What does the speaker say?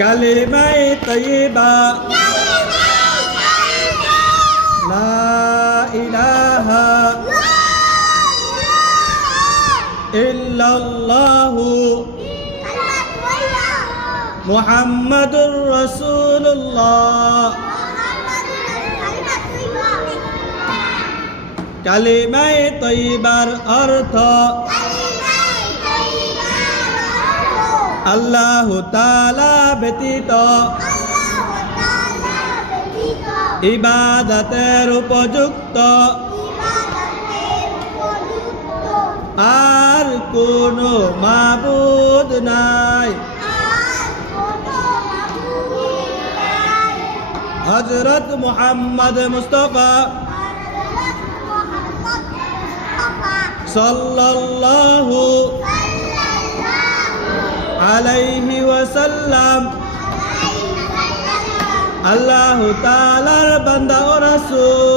কালিমায়ে তয়্যিবা লা ইলাহা ইল্লাল্লাহু মুহাম্মাদুর রাসূলুল্লাহ। কালিমায়ে তয়্যিবার অর্থ আল্লাহ তাআলা ব্যতীত ইবাদতের উপযুক্ত আর কোনো মাবুদ নাই। হযরত মুহাম্মদ মুস্তাফা সাল্লাল্লাহু আলাইহি ওয়াসাল্লাম আল্লাহ তাআলার বান্দা ও রাসূল।